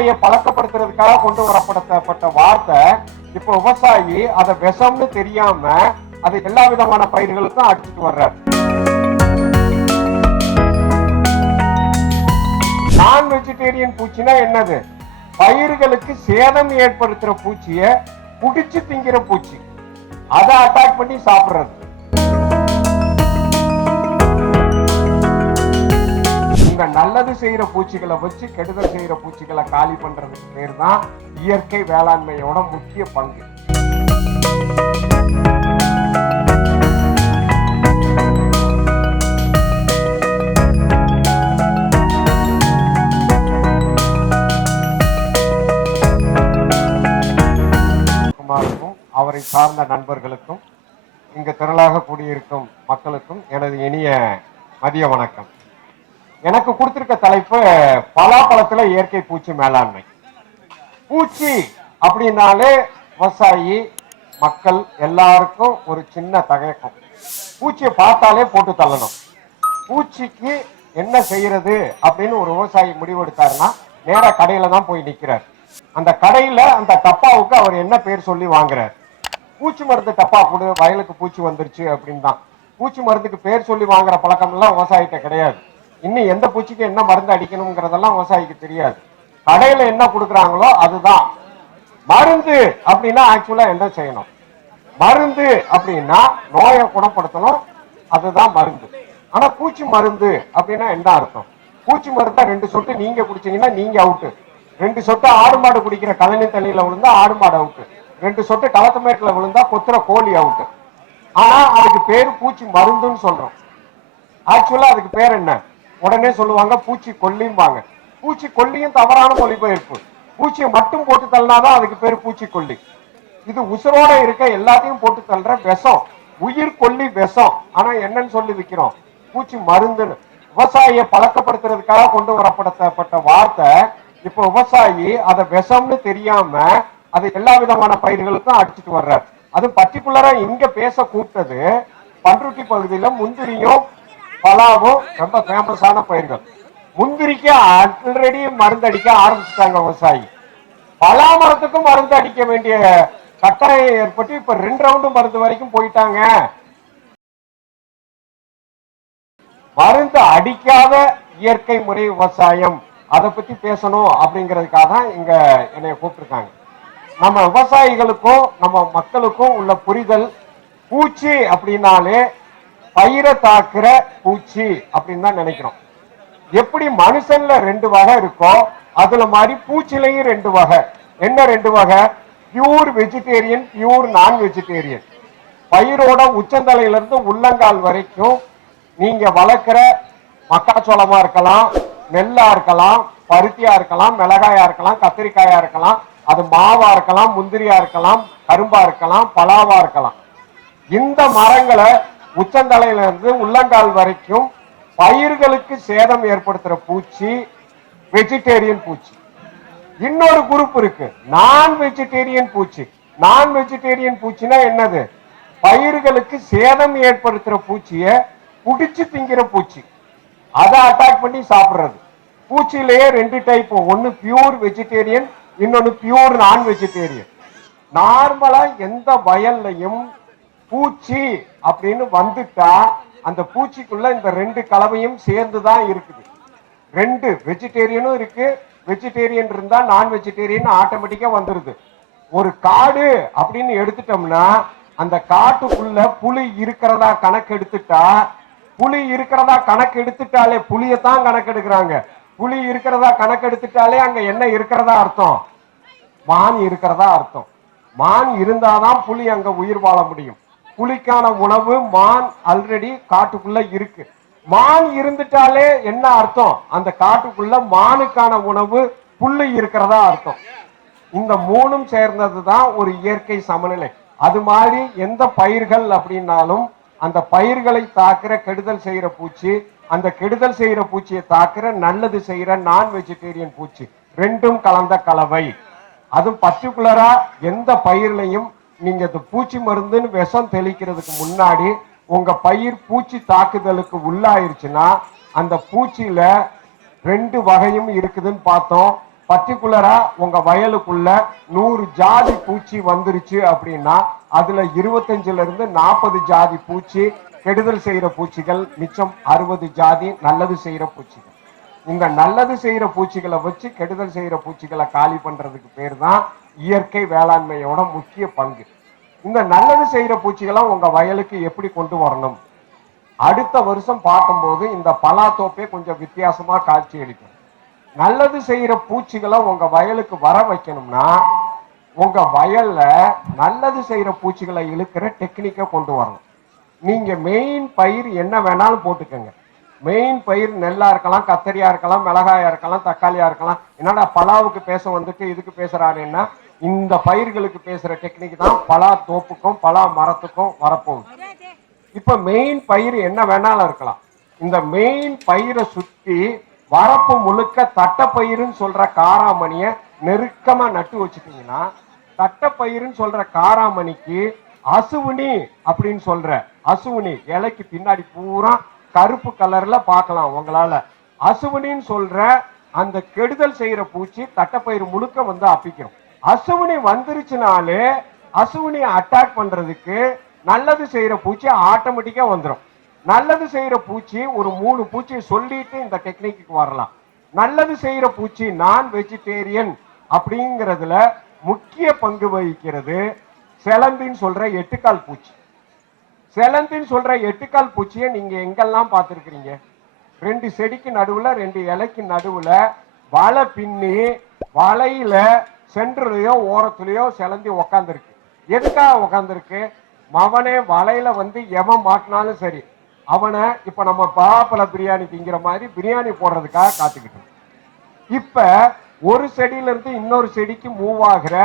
விவசாயியை பழக்கப்படுத்துறதுக்காக கொண்டு வரப்படுத்தப்பட்ட வார்த்தை இப்போ விவசாயி அதை விஷம்னு தெரியாம அது எல்லா விதமான பயிர்களுக்கும் அடிச்சுட்டு வர்றாரு. நான் வெஜிடேரியன் பூச்சினா என்னது? பயிர்களுக்கு சேதம் ஏற்படுத்துற பூச்சிய குடிச்சு திங்கிற பூச்சி. அதை அட்டாக் பண்ணி சாப்பிடுறது. இந்த நல்லது செய்யற பூச்சிகளை வச்சு கெடுதல் செய்யற பூச்சிகளை காலி பண்றதுக்கு பேர் தான் இயற்கை வேளாண்மையோட முக்கிய பங்கு. குமாருக்கும் அவரை சார்ந்த நண்பர்களுக்கும் இங்கு திரளாக கூடியிருக்கும் மக்களுக்கும் எனது இனிய மதிய வணக்கம். எனக்கு கொடுத்திருக்க தலைப்பு பலாப்பழத்துல இயற்கை பூச்சி மேலாண்மை. பூச்சி அப்படின்னாலே விவசாயி மக்கள் எல்லாருக்கும் ஒரு சின்ன தயக்கம் பூச்சியை பார்த்தாலே போட்டு தள்ளணும். பூச்சிக்கு என்ன செய்யறது அப்படின்னு ஒரு விவசாயி முடிவெடுத்தாருன்னா நேராக கடையில தான் போய் நிக்கிறார். அந்த கடையில அந்த டப்பாவுக்கு அவர் என்ன பேர் சொல்லி வாங்குறார்? பூச்சி மருந்து டப்பா கொடு வயலுக்கு பூச்சி வந்துருச்சு அப்படின்னு தான் பூச்சி மருந்துக்கு பேர் சொல்லி வாங்குற பழக்கம் எல்லாம் விவசாயிட்ட கிடையாது. இன்னும் எந்த பூச்சிக்கு என்ன மருந்து அடிக்கணுங்கிறதெல்லாம் விவசாயிக்கு தெரியாது. கடையில என்ன கொடுக்குறாங்களோ அதுதான். மருந்து அப்படின்னா ஆக்சுவலா என்ன செய்யணும்? மருந்து அப்படின்னா நோயை குணப்படுத்தணும். அதுதான் மருந்து. ஆனா பூச்சி மருந்து அப்படின்னா என்ன அர்த்தம்? பூச்சி மருந்தா ரெண்டு சொட்டு நீங்க குடிச்சீங்கன்னா நீங்க அவுட்டு ரெண்டு சொட்டு ஆடு மாடு குடிக்கிற கழனி தண்ணியில விழுந்தா ஆடு மாடு அவுட்டு ரெண்டு சொட்டு களத்து விழுந்தா கொத்துற கோழி அவுட்டு ஆனா அதுக்கு பேர் பூச்சி மருந்துன்னு சொல்றோம். ஆக்சுவலா அதுக்கு பேர் என்ன? உடனே சொல்லுவாங்க பூச்சி கொல்லிம்பாங்க. பூச்சி கொல்லியும் தவறான மொழிபெயர்ப்பு. பூச்சியை மட்டும் போட்டு தள்ளினாதான் அதுக்கு பேர் பூச்சி கொல்லி. இது உசுரோட இருக்க எல்லாத்தையும் போட்டு தள்ளுற விஷம். உயிர் கொல்லி விஷம். ஆனா என்னன்னு சொல்லி விற்கிறோம் பூச்சி மருந்துன்னு விவசாயியை பழக்கப்படுத்துறதுக்காக கொண்டு வரப்படப்பட்ட வார்த்தை இப்போ விவசாயி அதை விஷம்னு தெரியாம அது எல்லா விதமான பயிர்களுக்கும் அடிச்சுட்டு வர்றார். அது பர்டிகுலரா இங்க பேச கூப்பிட்டது பண்ருட்டி பகுதியில முந்திரியும் பலாவும் ரொம்ப ஃபேமஸான பயிர்கள். முந்திரிக்கு ஆல்ரெடி மருந்து அடிக்க ஆரம்பிச்சிட்டாங்க விவசாயி. பலா மரத்துக்கும் மருந்து அடிக்க வேண்டிய கட்டாயம் ஏற்பட்டு இப்ப ரெண்டு ரவுண்டு மருந்து வரைக்கும் போயிட்டாங்க. மருந்து அடிக்காத இயற்கை முறை விவசாயம். அதை பத்தி பேசணும் அப்படிங்கிறதுக்காக தான் இங்க என்னைய கூப்பிட்டுருக்காங்க. நம்ம விவசாயிகளுக்கும் நம்ம மக்களுக்கும் உள்ள புரிதல் பூச்சி அப்படின்னாலே பயிரை தாக்குற பூச்சி அப்படின்னு தான் நினைக்கிறோம். எப்படி மனுஷன்ல ரெண்டு வகை இருக்கோ அதுல மாதிரி பூச்சிலையும் ரெண்டு வகை. என்ன ரெண்டு வகை? Pure vegetarian pure non vegetarian பயிரோட உச்சந்தலையில இருந்து உள்ளங்கால் வரைக்கும் நீங்க வளர்க்கிற மக்காச்சோளமா இருக்கலாம் நெல்லா இருக்கலாம் பருத்தியா இருக்கலாம் மிளகாயா இருக்கலாம் கத்திரிக்காயா இருக்கலாம் அது மாவா இருக்கலாம் முந்திரியா இருக்கலாம் கரும்பா இருக்கலாம் பலாவா இருக்கலாம். இந்த மரங்களை உச்சந்தலையிலிருந்து உள்ளங்கால் வரைக்கும் பயிர்களுக்கு சேதம் ஏற்படுத்துற பூச்சி வெஜிடேரியன் பூச்சி. இன்னொரு குரூப் இருக்கு. நான் வெஜிடேரியன் பூச்சி. நான் வெஜிடேரியன் பூச்சினா என்னது? பயிர்களுக்கு சேதம் ஏற்படுத்துற பூச்சிய புடிச்சு திங்கிற பூச்சி. அதை அட்டாக் பண்ணி சாப்பிடுறது. பூச்சியிலேயே ரெண்டு டைப் ஒன்னு பியூர் வெஜிடேரியன் இன்னொன்னு பியூர் நான் வெஜிடேரியன் நார்மலா எந்த வயல்லையும் பூச்சி அப்படின்னு வந்துட்டா அந்த பூச்சிக்குள்ள இந்த ரெண்டு கலவையும் சேர்ந்து தான் இருக்குது. ரெண்டு வெஜிடேரியனும் இருக்கு. வெஜிடேரியன் இருந்தா நான் வெஜிடேரியன் ஆட்டோமேட்டிக்கா வந்துருது. ஒரு காடு அப்படின்னு எடுத்துட்டோம்னா அந்த காட்டுக்குள்ள புலி இருக்கிறதா கணக்கு எடுத்துட்டா புலி இருக்கிறதா கணக்கு எடுத்துட்டாலே புலியத்தான் கணக்கு எடுக்கிறாங்க புலி இருக்கிறதா கணக்கு எடுத்துட்டாலே அங்க என்ன இருக்கிறதா அர்த்தம்? மான் இருக்கிறதா அர்த்தம். மான் இருந்தாதான் புலி அங்க உயிர் வாழ முடியும். புலிக்கான உணவு மான் ஆல்ரெடி காட்டுக்குள்ள இருக்கு. மான் இருந்துட்டாலே என்ன அர்த்தம்? அந்த காட்டுக்குள்ள மானுக்கான உணவு புல்லு இருக்கிறதா அர்த்தம். இந்த மூணும் சேர்ந்தது தான் ஒரு இயற்கை சமநிலை. அது மாதிரி எந்த பயிர்கள் அப்படின்னாலும் அந்த பயிர்களை தாக்குற கெடுதல் செய்யற பூச்சி அந்த கெடுதல் செய்யற பூச்சியை தாக்குற நல்லது செய்யற நான் வெஜிடேரியன் பூச்சி. ரெண்டும் கலந்த கலவை. அதுவும் பர்டிகுலரா எந்த பயிர்லையும் நீங்க இந்த பூச்சி மருந்துன்னு விஷம் தெளிக்கிறதுக்கு முன்னாடி உங்க பயிர் பூச்சி தாக்குதலுக்கு உள்ளாயிருச்சுன்னா அந்த பூச்சியில ரெண்டு வகையும் இருக்குதுன்னு பார்த்தோம். பர்டிகுலரா உங்க வயலுக்குள்ள நூறு ஜாதி பூச்சி வந்துருச்சு அப்படின்னா அதுல இருபத்தஞ்சுல இருந்து நாற்பது ஜாதி பூச்சி கெடுதல் செய்யற பூச்சிகள் மிச்சம் அறுபது ஜாதி நல்லது செய்யற பூச்சிகள். இந்த நல்லது செய்யற பூச்சிகளை வச்சு கெடுதல் செய்யற பூச்சிகளை காலி பண்றதுக்கு பேர் தான் இயற்கை வேளாண்மையோட முக்கிய பங்கு. இந்த நல்லது செய்யற பூச்சிகளாம் உங்க வயலுக்கு எப்படி கொண்டு வரணும்? அடுத்த வருஷம் பார்க்கும்போது இந்த பலாத்தோப்பே கொஞ்சம் வித்தியாசமா காட்சி அளிக்கும். நல்லது செய்யற பூச்சிகளை உங்க வயலுக்கு வர வைக்கணும்னா உங்க வயல்ல நல்லது செய்யற பூச்சிகளை இழுக்கிற டெக்னிக்கை கொண்டு வரணும். நீங்க மெயின் பயிர் என்ன வேணாலும் போட்டுக்கோங்க. மெயின் பயிர் நெல்லா இருக்கலாம் கத்தரியா இருக்கலாம் மிளகாயா இருக்கலாம் தக்காளியா இருக்கலாம். என்னடா பலாவுக்கு பேச வந்துட்டு இதுக்கு பேசுறாருன்னா இந்த பயிர்களுக்கு பேசுற டெக்னிக் தான் பலா தோப்புக்கும் பலா மரத்துக்கும் வரப்போகுது. இப்ப மெயின் பயிர் என்ன வேணாலும் இருக்கலாம். இந்த மெயின் பயிரை சுற்றி வரப்பு முழுக்க தட்டப்பயிருன்னு சொல்ற காராமணிய நெருக்கமா நட்டு வச்சுட்டீங்கன்னா தட்டப்பயிருன்னு சொல்ற காராமணிக்கு அசுவினி அப்படின்னு சொல்ற அசுவினி இலைக்கு பின்னாடி பூரா கருப்பு கலர்ல பார்க்கலாம் உங்களால. அசுவினின்னு சொல்ற அந்த கெடுதல் செய்யற பூச்சி தட்டப்பயிர் முழுக்க வந்து அப்பிக்கிறோம் அசுவினி வந்துருச்சுனாலே அசுவினி அட்டாக் பண்றதுக்கு நல்லது செய்யற பூச்சி ஆட்டோமேட்டிக்கா வந்துடும் நல்லது செய்யற பூச்சி ஒரு மூணு பூச்சியை சொல்லிட்டு இந்த டெக்னிக்கு வரலாம். நல்லது செய்யற பூச்சி நான் வெஜிடேரியன் அப்படிங்கிறதுல முக்கிய பங்கு வகிக்கிறது செலந்தின்னு சொல்ற எட்டுக்கால் பூச்சி. செலந்தின்னு சொல்ற எட்டுக்கால் பூச்சியை நீங்க எங்கெல்லாம் பார்த்திருக்கிறீங்க? ரெண்டு செடிக்கு நடுவுல ரெண்டு இலைக்கு நடுவுல வலை பின்னி வலையில சென்றுலயோ ஓரத்துலயோ செலந்தி உக்காந்துருக்கு. எதுக்காக உக்காந்துருக்கு? மவனே வலையில வந்து எவன் மாட்டினாலும் சரி அவனை இப்ப நம்ம பாப்பல பிரியாணி திங்கிற மாதிரி பிரியாணி போடுறதுக்காக காத்துக்கிட்டு இப்ப ஒரு செடியில இருந்து இன்னொரு செடிக்கு மூவ் ஆகிற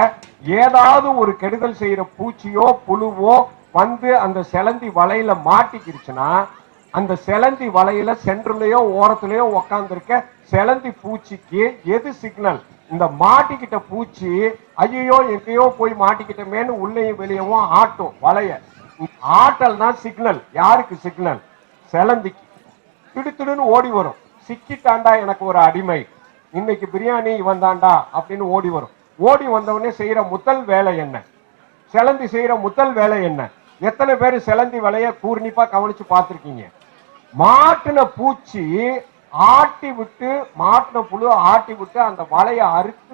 ஏதாவது ஒரு கெடுதல் செய்யற பூச்சியோ புழுவோ வந்து அந்த செலந்தி வலையில மாட்டிக்கிருச்சுன்னா அந்த செலந்தி வலையில சென்றுலயோ ஓரத்துலயோ உக்காந்துருக்க செலந்தி பூச்சிக்கு எது சிக்னல் இந்த மாட்டிக்கிட்ட பூச்சி ஐயோ எங்கேயோ போய் மாட்டிக்கிட்டமேன்னு உள்ளேயும் வெளியவும் ஆட்டும் வலைய ஆட்டல் தான் சிக்னல் யாருக்கு சிக்னல் செலந்திக்கு. திடுத்துடுன்னு ஓடி வரும். சிக்கிட்டாண்டா எனக்கு ஒரு அடிமை. இன்னைக்கு பிரியாணி இவன் தாண்டா அப்படின்னு ஓடி வரும். ஓடி வந்தவனே செய்யற முதல் வேலை என்ன? செலந்தி செய்யற முதல் வேலை என்ன? எத்தனை பேர் செலந்தி வேலைய கூர்ணிப்பா கவனிச்சு பார்த்துருக்கீங்க? மாட்டுன பூச்சி ஆட்டி விட்டு மாட்டின புழு ஆட்டி விட்டு அந்த வலையை அறுத்து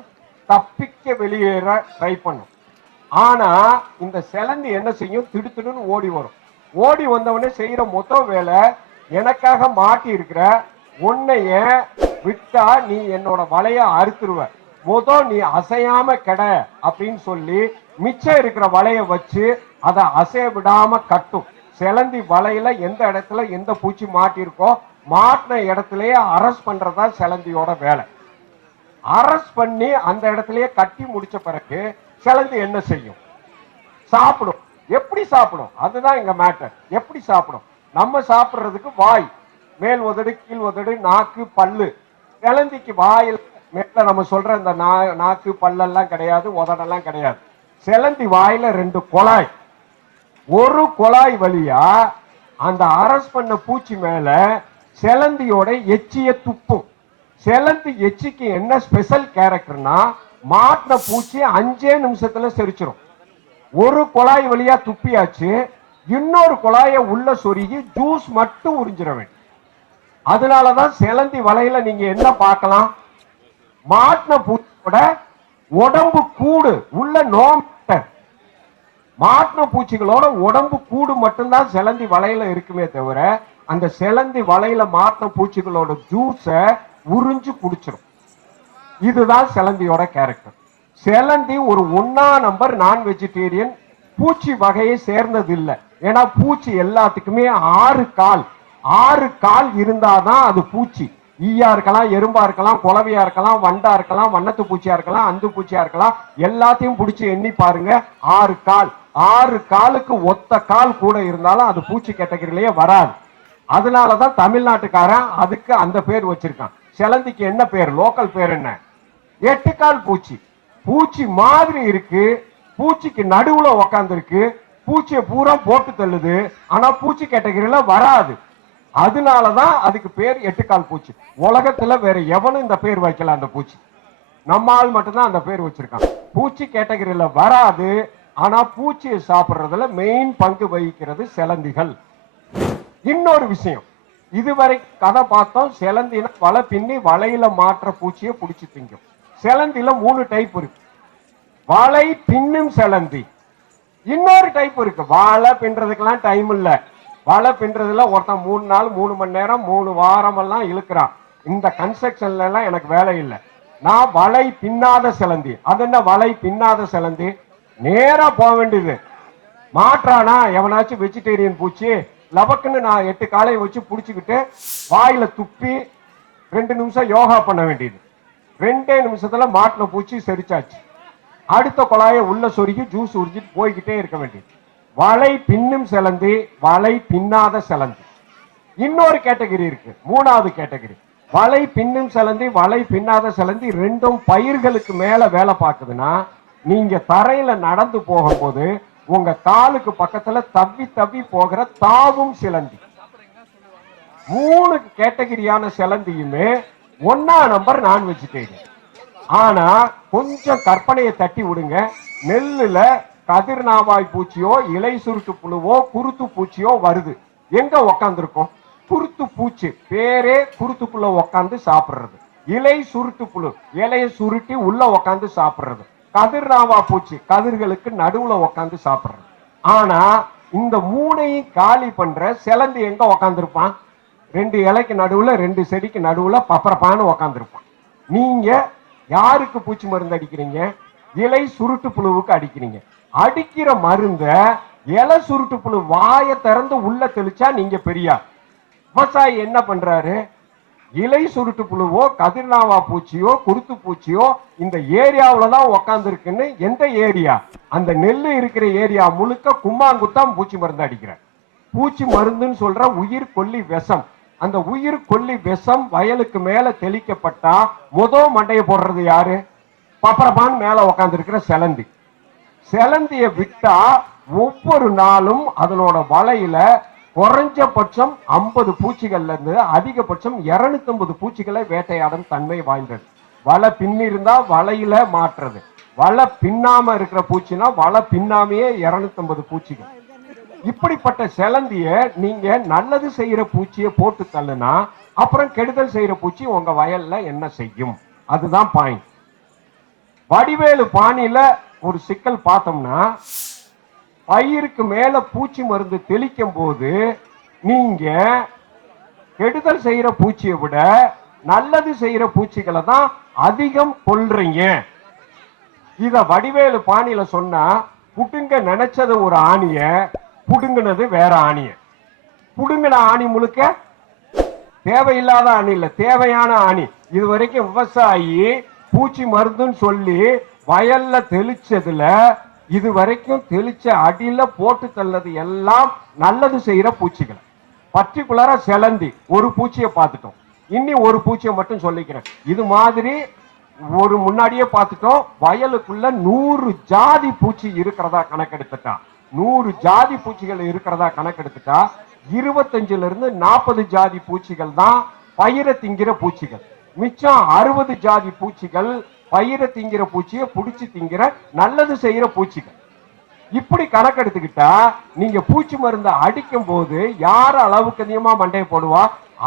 தப்பிக்க வெளியேற ட்ரை பண்ணும். ஆனா இந்த செலந்தி என்ன செய்யும்? திடுத்திடுன்னு ஓடி வரும். ஓடி வந்தவனே செய்யற மொத்த வேலை எனக்காக மாட்டி இருக்கிற உன்னைய விட்டா நீ என்னோட வலைய அறுத்துருவ. மொதல் நீ அசையாம கெட அப்படின்னு சொல்லி மிச்சம் இருக்கிற வலைய வச்சு அதை அசைய விடாம கட்டும். செலந்தி வலையில எந்த இடத்துல எந்த பூச்சி மாட்டிருக்கோ மாட்டின இடத்துலயே அரஸ்ட் பண்றதா செலந்தியோட வேலை. அரஸ்ட் பண்ணி அந்த இடத்துலயே கட்டி முடிச்ச பிறகு சிலந்தி என்ன செய்யும்? சாப்பிடும். எப்படி சாப்பிடும்? அதுதான் எங்க மேட்டர் எப்படி சாப்பிடும்? நம்ம சாப்பிடுறதுக்கு வாய். மேல் உதடு கீழ் உதடு நாக்கு பல்லு. சிலந்திக்கு வாயில் மேல நம்ம சொல்ற இந்த நா- நாக்கு பல்லெல்லாம் கிடையாது உதடெல்லாம் கிடையாது. சிலந்தி வாயில ரெண்டு குழாய். ஒரு குழாய் வழியா அந்த அரஸ்ட் பண்ண பூச்சி மேல செலந்தியோட எச்சிய துப்பும் செலந்தி எச்சிக்கு என்ன ஸ்பெஷல் கேரக்டர்னா மாட்டின பூச்சி அஞ்சே நிமிஷத்துல செரிச்சிடும் ஒரு குழாய் வழியா துப்பியாச்சு இன்னொரு குழாயை உள்ள சொருகி ஜூஸ் மட்டும் உறிஞ்சிட வேண்டும் அதனாலதான் செலந்தி வலையில நீங்க என்ன பார்க்கலாம்? மாட்டின பூச்சியோட உடம்பு கூடு உள்ள நோம் மாட்டின பூச்சிகளோட உடம்பு கூடு மட்டும்தான் செலந்தி வலையில இருக்குமே தவிர அந்த செலந்தி வலையில மாட்டின பூச்சிகளோட ஜூஸை உறிஞ்சு குடிச்சிடும் இதுதான் செலந்தியோட கேரக்டர் செலந்தி ஒரு ஒன்னா நம்பர் நான் வெஜிடேரியன் பூச்சி வகையை சேர்ந்தது இல்லை ஏன்னா பூச்சி எல்லாத்துக்குமே ஆறு கால். ஆறு கால் இருந்தாதான் அது பூச்சி. ஈயா இருக்கலாம் எறும்பா இருக்கலாம் குலவையா இருக்கலாம் வண்டா இருக்கலாம் வண்ணத்து பூச்சியா இருக்கலாம் அந்து பூச்சியா இருக்கலாம் எல்லாத்தையும் பிடிச்சி எண்ணி பாருங்க ஆறு கால். ஆறு காலுக்கு ஒத்த கால் கூட இருந்தாலும் அது பூச்சி கேட்டகரியிலேயே வராது. அதனாலதான் தமிழ்நாட்டுக்காரன் அதுக்கு அந்த பேர் வச்சிருக்கான். செலந்திக்கு என்ன பேர்? லோக்கல் பேர் என்ன? எட்டுக்கால் பூச்சி. பூச்சி மாதிரி இருக்கு. பூச்சிக்கு நடுவுல உக்காந்துருக்கு. பூச்சியை பூரா போட்டு தள்ளுது. ஆனா பூச்சி கேட்டகரியில வராது. அதனாலதான் அதுக்கு பேர் எட்டுக்கால் பூச்சி. உலகத்துல வேற எவனும் இந்த பேர் வைக்கல அந்த பூச்சி. நம்ம ஆள் மட்டும்தான் அந்த பேர் வச்சிருக்கான். பூச்சி கேட்டகரியில வராது. ஆனா பூச்சியை சாப்பிடுறதுல மெயின் பங்கு வகிக்கிறது சிலந்திகள். இன்னொரு விஷயம். இதுவரை கதை பார்த்தோம் சிலந்தின வலை பின்னி வலையில மாற்ற பூச்சியை பிடிச்சி திங்கும். சிலந்தில மூணு டைப் இருக்கு. வலை பின்னும் சிலந்தி. இன்னொரு டைப் இருக்கு. வாழை பின்றதுக்கெல்லாம் டைம் இல்ல. வலை பின்றதுல ஒருத்தன் மூணு நாள் மூணு மணி நேரம் மூணு வாரம் எல்லாம் இழுக்கிறான். இந்த கன்ஸ்ட்ரக்ஷன்ல எல்லாம் எனக்கு வேலை இல்லை. நான் வலை பின்னாத சிலந்தி. அது என்ன வலை பின்னாத சிலந்தி? நேரா போக வேண்டியது. மாற்றானா? எவனாச்சும் வெஜிடேரியன் பூச்சி? லபக்குன்னு நான் எட்டு காலையை வச்சு பிடிச்சிக்கிட்டு வாயில துப்பி ரெண்டு நிமிஷம் யோகா பண்ண வேண்டியது. ரெண்டே நிமிஷத்துல மாட்டில் பூச்சி செரிச்சாச்சு அடுத்த குழாயை உள்ள சொருகி ஜூஸ் உறிஞ்சிட்டு போய்கிட்டே இருக்க வேண்டியது. வலை பின்னும் சிலந்து வலை பின்னாத சிலந்து. இன்னொரு கேட்டகரி இருக்கு மூணாவது கேட்டகரி. வலை பின்னும் சிலந்தி வலை பின்னாத சிலந்தி ரெண்டும் பயிர்களுக்கு மேல வேலை பார்க்குதுன்னா நீங்க தரையில நடந்து போகும்போது உங்க காலுக்கு பக்கத்துல தவ்வி தவ்வி போகிற தாவும் சிலந்தி. மூணு கேட்டகிரியான சிலந்தியுமே ஒன்னா நம்பர் நான் வெஜிடேரியன் ஆனா கொஞ்சம் கற்பனையை தட்டி விடுங்க. நெல்லுல கதிர்நாவாய் பூச்சியோ இலை சுருட்டு புழுவோ குருத்து பூச்சியோ வருது. எங்க உக்காந்துருக்கும்? குருத்து பூச்சி. பேரே குருத்துக்குள்ள உக்காந்து சாப்பிடுறது. இலை சுருட்டு புழு. இலையை சுருட்டி உள்ள உக்காந்து சாப்பிடுறது. கதிர்நாவா பூச்சி கதிர்களுக்கு நடுவுல உக்காந்து சாப்பிடுறது. ஆனா இந்த மூணையும் காலி பண்ற சிலந்து எங்க உக்காந்துருப்பான்? ரெண்டு இலைக்கு நடுவுல ரெண்டு செடிக்கு நடுவுல பப்பரப்பான்னு உக்காந்துருப்பான். நீங்க யாருக்கு பூச்சி மருந்து அடிக்கிறீங்க? இலை சுருட்டு புழுவுக்கு அடிக்கிறீங்க. அடிக்கிற மருந்த இலை சுருட்டு புழு வாயை திறந்து உள்ள தெளிச்சா நீங்க பெரியார். விவசாயி என்ன பண்றாரு? இலை சுருட்டு புழுவோ கதிர்னாவா பூச்சியோ குருத்து பூச்சியோ இந்த ஏரியாவில் தான் உக்காந்துருக்குன்னு எந்த ஏரியா? அந்த நெல் இருக்கிற ஏரியா முழுக்க கும்மாங்குத்தான் பூச்சி மருந்து அடிக்கிறேன் பூச்சி மருந்துன்னு சொல்ற உயிர் கொல்லி விஷம். அந்த உயிர் கொல்லி விஷம் வயலுக்கு மேல தெளிக்கப்பட்டா முத மண்டையை போடுறது யாரு? பப்பரப்பான் மேல உக்காந்துருக்கிற செலந்தி. செலந்திய விட்டா ஒவ்வொரு நாளும் அதனோட வலையில குறைஞ்சபட்சம் ஐம்பது பூச்சிகள்ல இருந்து அதிகபட்சம் 250 பூச்சிகளை வேட்டையாடும் தன்மை வாய்ந்தது. வலை பின்னிருந்தா வலையில மாற்றுறது வலை பின்னாம இருக்கிற பூச்சினா வலை பின்னாமையே 250 பூச்சிகள். இப்படிப்பட்ட செலந்திய நீங்க நல்லது செய்யற பூச்சியை போட்டு தள்ளுனா அப்புறம் கெடுதல் செய்யற பூச்சி உங்க வயல்ல என்ன செய்யும்? அதுதான் பாயிண்ட் வடிவேலு பாணியில ஒரு சிக்கல் பார்த்தோம்னா பயிருக்கு மேல பூச்சி மருந்து தெளிக்கும் போது நீங்க கெடுதல் செய்யற பூச்சியை விட நல்லது செய்யற பூச்சிகளை தான் அதிகம் கொள்றீங்க இத வடிவேலு பாணியில சொன்னா புடுங்க நினைச்சது ஒரு ஆணிய புடுங்கினது வேற ஆணிய. புடுங்கின ஆணி முழுக்க தேவையில்லாத ஆணி இல்லை தேவையான ஆணி. இது வரைக்கும் விவசாயி பூச்சி மருந்துன்னு சொல்லி வயல்ல தெளிச்சதுல இது வரைக்கும் தெளிச்ச அடியில போட்டு தள்ளது எல்லாம் நல்லது செய்யற பூச்சிகள். பர்டிகுலரா செலந்தி ஒரு பூச்சியை பார்த்துட்டோம். இன்னி ஒரு பூச்சியை மட்டும் சொல்லிக்கிறேன். இது மாதிரி ஒரு முன்னாடியே பார்த்துட்டோம். வயலுக்குள்ள நூறு ஜாதி பூச்சி இருக்கிறதா கணக்கெடுத்துட்டா? நூறு ஜாதி பூச்சிகள் இருக்கிறதா கணக்கெடுத்துட்டா? இருபத்தஞ்சுல இருந்து நாற்பது ஜாதி பூச்சிகள் தான் பயிரை திங்கிற பூச்சிகள். மிச்சம் அறுபது ஜாதி பூச்சிகள் பயிரை திங்கிற பூச்சியை பிடிச்சி திங்கிற நல்லது செய்யற பூச்சிகள். இப்படி கணக்கெடுத்துக்கிட்டா நீங்க பூச்சி மருந்தை அடிக்கும் போது யார் அளவுக்கு அதிகமா மண்டையை போடுவா?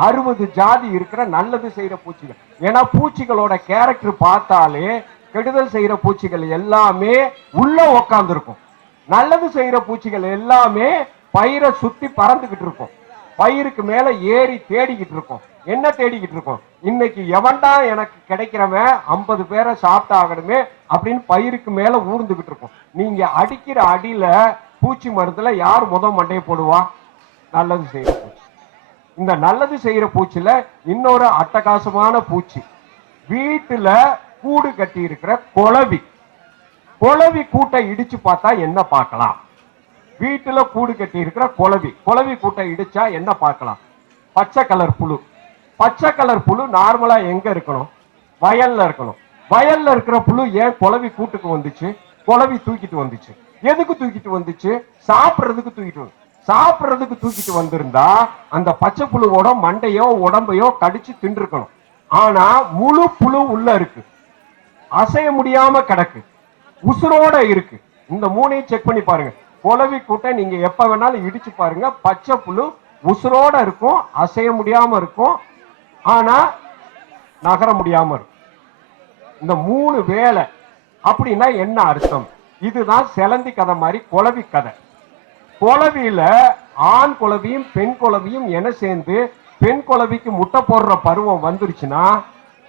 அறுபது ஜாதி இருக்கிற நல்லது செய்யற பூச்சிகள். ஏன்னா பூச்சிகளோட கேரக்டர் பார்த்தாலே கெடுதல் செய்யற பூச்சிகள் எல்லாமே உள்ள உக்காந்துருக்கும். நல்லது செய்யற பூச்சிகள் எல்லாமே பயிரை சுத்தி பறந்துகிட்டு இருக்கும். பயிருக்கு மேல ஏறி தேடிக்கிட்டு இருக்கும். என்ன தேடிக்கிட்டு இருக்கும்? இன்னைக்கு எவன்டா எனக்கு கிடைக்கிறவன் ஐம்பது பேரை சாப்பிட்டாகணுமே அப்படின்னு பயிருக்கு மேல ஊர்ந்துகிட்டு இருக்கும். நீங்க அடிக்கிற அடியில பூச்சி மருந்துல யார் முத மண்டையை போடுவா? நல்லது செய்யற பூச்சி. இந்த நல்லது செய்யற பூச்சில இன்னொரு அட்டகாசமான பூச்சி. வீட்டுல கூடு கட்டி இருக்கிற குளவி. குளவி கூட்டை இடிச்சு பார்த்தா என்ன பார்க்கலாம்? வீட்டுல கூடு கட்டி இருக்கிற குளவி குளவி கூட்டை இடிச்சா என்ன பார்க்கலாம்? பச்சை கலர் புழு. பச்சை கலர் புழு நார்மலா எங்க இருக்கணும்? வயல்ல இருக்கணும். வயல்ல இருக்கிற புழு ஏன் குளவி கூட்டுக்கு வந்துச்சு? குளவி தூக்கிட்டு வந்துச்சு. எதுக்கு தூக்கிட்டு வந்துச்சு? சாப்பிட்றதுக்கு தூக்கிட்டு வந்து சாப்பிட்றதுக்கு தூக்கிட்டு வந்திருந்தா அந்த பச்சை புழுவோட மண்டையோ உடம்பையோ கடிச்சு தின்றுக்கணும் ஆனா முழு புழு உள்ள இருக்கு. அசைய முடியாம கிடக்கு. உசுரோட இருக்கு. இந்த மூணையும் செக் பண்ணி பாருங்க. குலவி கூட்டை நீங்க எப்ப வேணாலும் இடிச்சு பாருங்க. பச்சை புழு உசுரோட இருக்கும் அசைய முடியாம இருக்கும். ஆனா நகர முடியாம இருக்கும். இந்த மூணு வேலை அப்படின்னா என்ன அர்த்தம்? இதுதான் செலந்தி கதை மாதிரி குலவி கதை. குலவியில ஆண் குலவியும் பெண் குலவியும் என சேர்ந்து பெண் குலவிக்கு முட்டை போடுற பருவம் வந்துருச்சுன்னா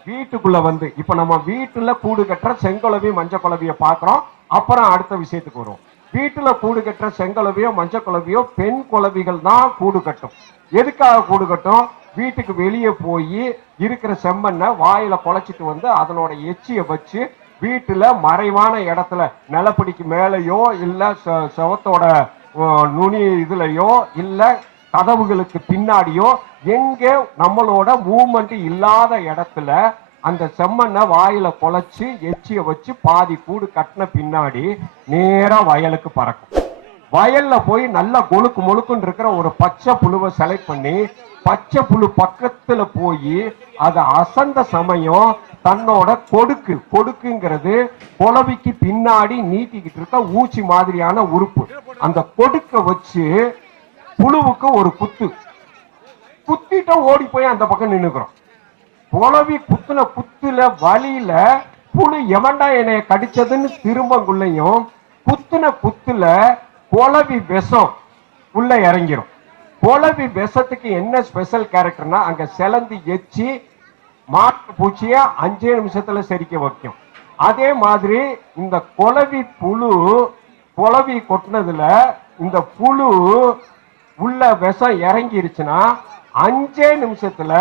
வீட்டுக்குள்ள வந்து இப்ப நம்ம வீட்டுல கூடு கட்டுற செங்குலவி மஞ்சள் குலவியை பாக்குறோம் அப்புறம் அடுத்த விஷயத்துக்கு வரும் வீட்டில் கூடு கட்டுற செங்கலவையோ மஞ்சள் குழவையோ பெண் குழவிகள் தான் கூடு கட்டும். எதுக்காக கூடு கட்டும்? வீட்டுக்கு வெளியே போய் இருக்கிற செம்மண்ணை வாயில குழைச்சிட்டு வந்து அதனோட எச்சியை வச்சு வீட்டுல மறைவான இடத்துல நிலப்படிக்கு மேலேயோ இல்லை செவத்தோட நுனி இதுலையோ இல்லை கதவுகளுக்கு பின்னாடியோ எங்க நம்மளோட மூமெண்ட் இல்லாத இடத்துல அந்த செம்மண்ணை வாயில பொழைச்சி எச்சிய வச்சு பாதி கூடு கட்டின பின்னாடி நேரா வயலுக்கு பறக்கும். வயல்ல போய் நல்லா கொழுக்கு முழுக்குன்னு இருக்கிற ஒரு பச்சை புழுவை செலக்ட் பண்ணி பச்சை புழு பக்கத்துல போய் அதை அசந்த சமயம் தன்னோட கொடுக்கு கொடுக்குங்கிறது புலவிக்கு பின்னாடி நீட்டிக்கிட்டு இருக்க ஊசி மாதிரியான உறுப்பு. அந்த கொடுக்க வச்சு புழுவுக்கு ஒரு குத்து. குத்திட்ட ஓடி போய் அந்த பக்கம் நின்னுக்கிறோம். புலவி குத்துன குத்துல வழியில புழு எவன்டா என்னைய கடிச்சதுன்னு திரும்பங்குள்ளையும் குத்துன குத்துல குளவி விஷம் உள்ள இறங்கிரும். குளவி விஷத்துக்கு என்ன ஸ்பெஷல் கேரக்டர்னா அங்க செலந்து எச்சி மாட்டு பூச்சிய அஞ்சே நிமிஷத்துல செரிக்க வைக்கும். அதே மாதிரி இந்த குளவி புழு குளவி கொட்டினதுல இந்த புழு உள்ள விஷம் இறங்கிருச்சுன்னா அஞ்சே நிமிஷத்துல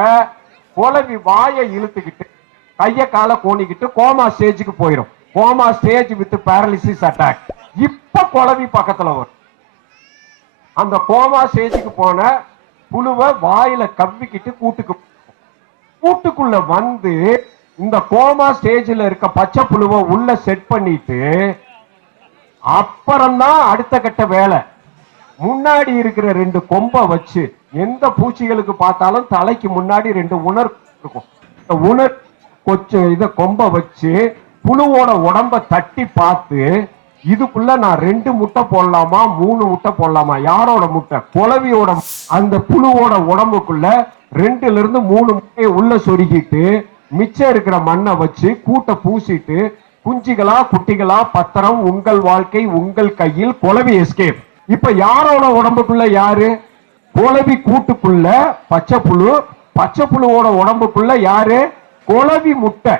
குழவி வாயை இழுத்துக்கிட்டு கைய காலை கோணிக்கிட்டு கோமா ஸ்டேஜுக்கு போயிடும் coma stage with paralysis attack இப்ப குழவி பக்கத்துல வரும். அந்த கோமா ஸ்டேஜுக்கு போன புழுவை வாயில கவ்விக்கிட்டு கூட்டுக்கு கூட்டுக்குள்ள வந்து இந்த கோமா ஸ்டேஜ்ல இருக்க பச்சை புழுவை உள்ள செட் பண்ணிட்டு அப்புறம்தான் அடுத்த கட்ட வேலை. முன்னாடி இருக்கிற ரெண்டு கொம்பை வச்சு எந்த பூச்சிகளுக்கு பார்த்தாலும் தலைக்கு முன்னாடி ரெண்டு உணர் இருக்கும். இந்த உணர் கொஞ்சம் இதை கொம்பை வச்சு புழுவோட உடம்ப தட்டி பார்த்து இதுக்குள்ள நான் ரெண்டு முட்டை போடலாமா மூணு முட்டை போடலாமா யாரோட முட்டை? குலவியோட அந்த புழுவோட உடம்புக்குள்ள ரெண்டுல இருந்து மூணு முட்டையை உள்ள சொருகிட்டு மிச்சம் இருக்கிற மண்ணை வச்சு கூட்டை பூசிட்டு குஞ்சுகளா குட்டிகளா பத்திரம் உங்கள் வாழ்க்கை உங்கள் கையில் குலவி எஸ்கேப். இப்ப யாரோட உடம்புக்குள்ள யாரு? குளவி கூட்டுக்குள்ள பச்சை புழு. பச்சை புழுவோட உடம்புக்குள்ள யாரு? குளவி முட்டை.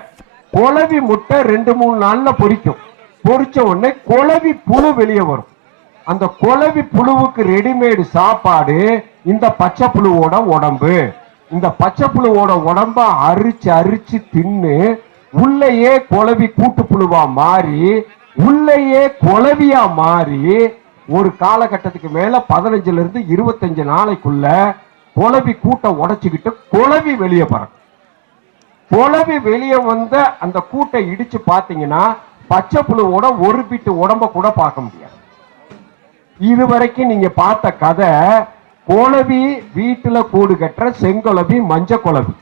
குளவி முட்டை ரெண்டு மூணு நாள்ல பொரிக்கும். பொரிச்ச உடனே குளவி புழு வெளியே வரும். அந்த குளவி புழுவுக்கு ரெடிமேடு சாப்பாடு இந்த பச்சை புழுவோட உடம்பு. இந்த பச்சை புழுவோட உடம்ப அரிச்சு அரிச்சு தின்னு உள்ளேயே குளவி கூட்டு புழுவா மாறி உள்ளேயே குளவியா மாறி ஒரு காலகட்டத்துக்கு மேல பதினஞ்சுல இருந்து இருபத்தஞ்சு நாளைக்குள்ள குழவி கூட்டை உடைச்சுக்கிட்டு குழவி வெளியே பறக்கும். குழவி வெளியே வந்த அந்த கூட்டை இடிச்சு பார்த்தீங்கன்னா பச்சை புழுவோட ஒரு பிட்டு உடம்ப கூட பார்க்க முடியாது. இது வரைக்கும் நீங்க பார்த்த கதை குழவி வீட்டுல கூடு கட்டுற செங்குழவி மஞ்ச குழவி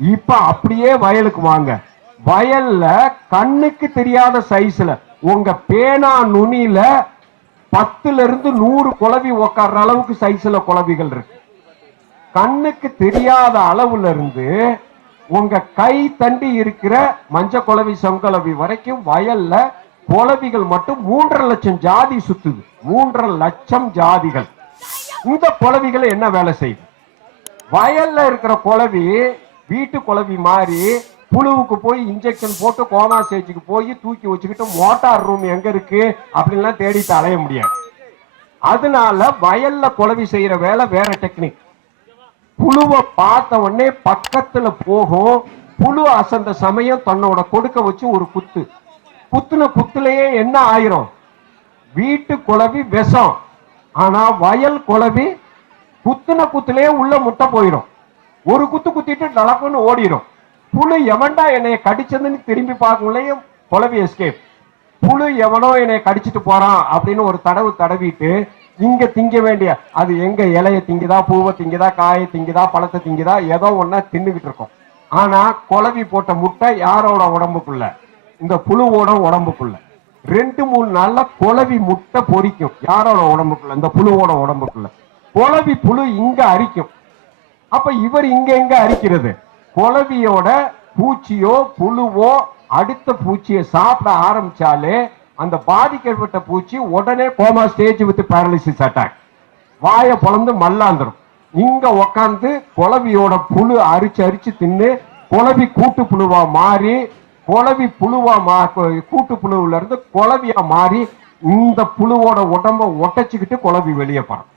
இப்ப அப்படியே வயலுக்கு வாங்க. வயல்ல கண்ணுக்கு தெரியாத சைஸ்ல உங்க பேனா நுனியில பத்துல இருந்து நூறு குழவி உக்காடுற அளவுக்கு சைஸ்ல குழவிகள் இருக்கு. கண்ணுக்கு தெரியாத அளவுல இருந்து உங்க கை தண்டி இருக்கிற மஞ்ச குழவி சங்கலவி வரைக்கும் வயல்ல குழவிகள் மட்டும் மூன்றரை லட்சம் ஜாதி சுத்துது. மூன்றரை லட்சம் ஜாதிகள். இந்த குழவிகளை என்ன வேலை செய்யுது வயல்ல இருக்கிற குழவி வீட்டு குழவி மாதிரி புழுவுக்கு போய் இன்ஜெக்ஷன் போட்டு கோமா ஸ்டேஜுக்கு போய் தூக்கி வச்சுக்கிட்டு மோட்டார் ரூம் எங்க இருக்கு? அப்படின்லாம் தேடிட்டு அலைய முடியாது. அதனால வயல்ல குழவி செய்யற வேலை வேற டெக்னிக் புழுவை பார்த்த உடனே பக்கத்துல போகும் புழு அசந்த சமயம் தன்னோட கொடுக்க வச்சு ஒரு குத்து. குத்துன குத்துலயே என்ன ஆயிரும்? வீட்டு குழவி விஷம். ஆனா வயல் குழவி குத்துன குத்துலயே உள்ள முட்டை போயிடும் ஒரு குத்து குத்திட்டு டலக்குன்னு ஓடிடும் புழு எவன்டா என்னைய கடிச்சதுன்னு திரும்பி பார்க்கலையும் புலவி எஸ்கேப் புழு எவனோ என்னை கடிச்சிட்டு போறான் அப்படின்னு ஒரு தடவு தடவிட்டு இங்க திங்க வேண்டிய அது எங்க இலைய திங்குதா பூவை திங்குதா காயை திங்குதா பழத்தை திங்குதா ஏதோ ஒண்ணா தின்னுகிட்டு இருக்கும். ஆனா குழவி போட்ட முட்டை யாரோட உடம்புக்குள்ள? இந்த புழுவோட உடம்புக்குள்ள. ரெண்டு மூணு நாள்ல குழவி முட்டை பொரிக்கும் யாரோட உடம்புக்குள்ள? இந்த புழுவோட உடம்புக்குள்ள. குழவி புழு இங்க அரிக்கும். அப்ப இவர் இங்க எங்க அரிக்கிறது? குளவியோட பூச்சியோ புழுவோ அடுத்த பூச்சியை சாப்பிட ஆரம்பிச்சாலே அந்த பாதிக்கப்பட்ட பூச்சி உடனே coma stage with paralysis attack வாயை பொளந்து மல்லாந்துடும் இங்க உக்காந்து குளவியோட புழு அரிச்சு அரிச்சு தின்னு குளவி கூட்டு புழுவா மாறி குளவி புழுவா மா கூட்டு புழுவுல இருந்து குளவியா மாறி இந்த புழுவோட உடம்ப ஒட்டச்சுக்கிட்டு குளவி வெளியே போறோம்